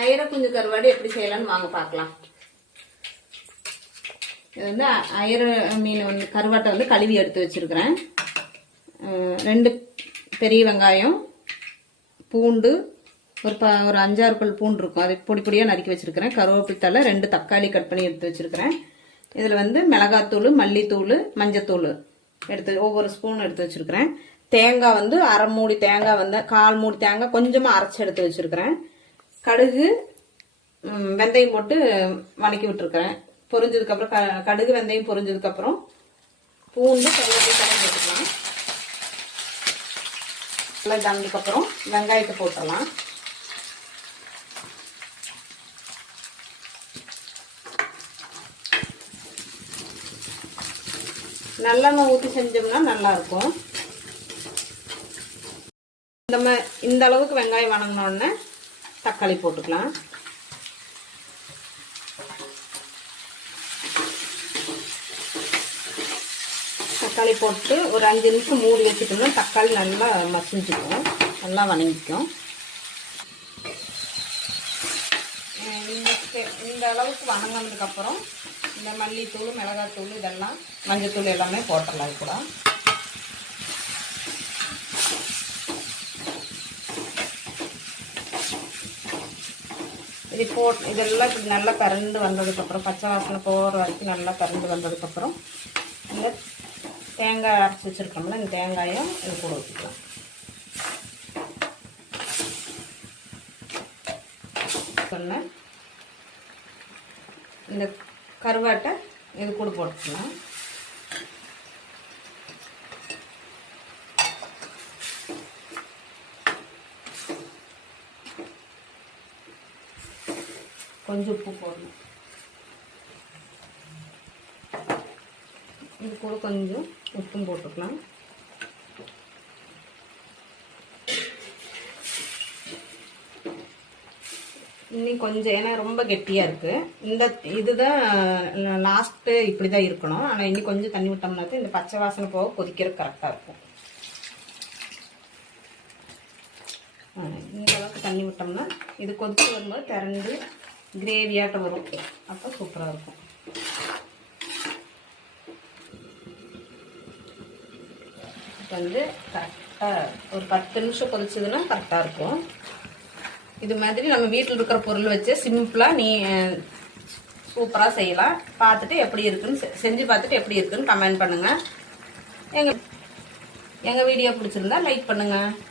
அயிர குஞ்சு கருவாடு எப்படி செய்யலாம்னு வாங்க பார்க்கலாம். இது வந்து அயர மீன் வந்து கருவாட்டை வந்து கழுவி எடுத்து வச்சிருக்கிறேன். ரெண்டு பெரிய வெங்காயம் பூண்டு ஒரு ப ஒரு அஞ்சாறு பல் பூண்டு இருக்கும். அது பொடி பொடியாக நறுக்கி வச்சிருக்கிறேன். கருவேப்பித்தலை ரெண்டு தக்காளி கட் பண்ணி எடுத்து வச்சிருக்கிறேன். இதில் வந்து மிளகாத்தூள் மல்லித்தூள் மஞ்சத்தூள் எடுத்து ஒவ்வொரு ஸ்பூன் எடுத்து வச்சிருக்கிறேன். தேங்காய் வந்து அரை மூடி தேங்காய் வந்து கால் மூடி தேங்காய் கொஞ்சமாக அரைச்சி எடுத்து வச்சிருக்கிறேன். கடுகு வெந்தயம் போட்டு வதக்கி விட்டுருக்கிறேன் பொரிஞ்சதுக்கப்புறம் க கடுகு வெந்தயம் பொரிஞ்சதுக்கப்புறம் பூண்டு கருவேப்பிலை தழை போட்டுக்கலாம். நல்லா தந்ததுக்கப்புறம் வெங்காயத்தை போட்டுடலாம். நல்லெண்ணெய் ஊற்றி செஞ்சோம்னா நல்லாயிருக்கும். இந்த மா இந்த அளவுக்கு வெங்காயம் வணங்கினோடனே தக்காளி போட்டுக்கலாம். தக்காளி போட்டு ஒரு அஞ்சு நிமிஷம் மூடி வச்சுட்டோம்னா தக்காளி நல்லா மசிஞ்சிக்கும் நல்லா வணங்கிக்கும். இந்த அளவுக்கு வணங்கினதுக்கப்புறம் இந்த மல்லித்தூள் மிளகாத்தூள் இதெல்லாம் மஞ்சத்தூள் எல்லாமே போட்டுடலாம் இது கூட. இப்படி போட் இதெல்லாம் இப்படி நல்லா பறந்து வந்ததுக்கப்புறம் பச்சை வாசனை போகிற வரைக்கும் நல்லா பறந்து வந்ததுக்கப்புறம் இந்த தேங்காய் அரைச்சி வச்சுருக்கோம்ல இந்த தேங்காயும் இது கூட ஊற்றிக்கலாம் சொன்னேன் இந்த கருவாட்டை இது கூட போட்டுக்கலாம். கொஞ்சம் உப்பு போடணும். இது கூட கொஞ்சம் உப்பும் போட்டுக்கலாம். இன்னும் கொஞ்சம் ஏன்னா ரொம்ப கெட்டியாக இருக்குது இந்த இதுதான் லாஸ்ட்டு இப்படி தான் இருக்கணும். ஆனால் இன்னும் கொஞ்சம் தண்ணி விட்டோம்னா இந்த பச்சை வாசனை போக கொதிக்கிறது கரெக்டாக இருக்கும். ஆ, இந்த அளவுக்கு தண்ணி விட்டோம்னா இது கொதிச்சு வரும்போது திரண்டு கிரேவியாட்டம் வரும். அப்போ சூப்பராக இருக்கும். இப்போ வந்து கரெக்டாக ஒரு பத்து நிமிஷம் கொதிச்சதுன்னா கரெக்டாக இருக்கும். இது மாதிரி நம்ம வீட்டில் இருக்கிற பொருள் வச்சு சிம்பிளாக நீ சூப்பராக செய்யலாம். பார்த்துட்டு எப்படி இருக்குன்னு செ- செஞ்சு பார்த்துட்டு எப்படி இருக்குன்னு கமெண்ட் பண்ணுங்கள் எங்கள் எங்கள் வீடியோ பிடிச்சிருந்தா லைக் பண்ணுங்கள்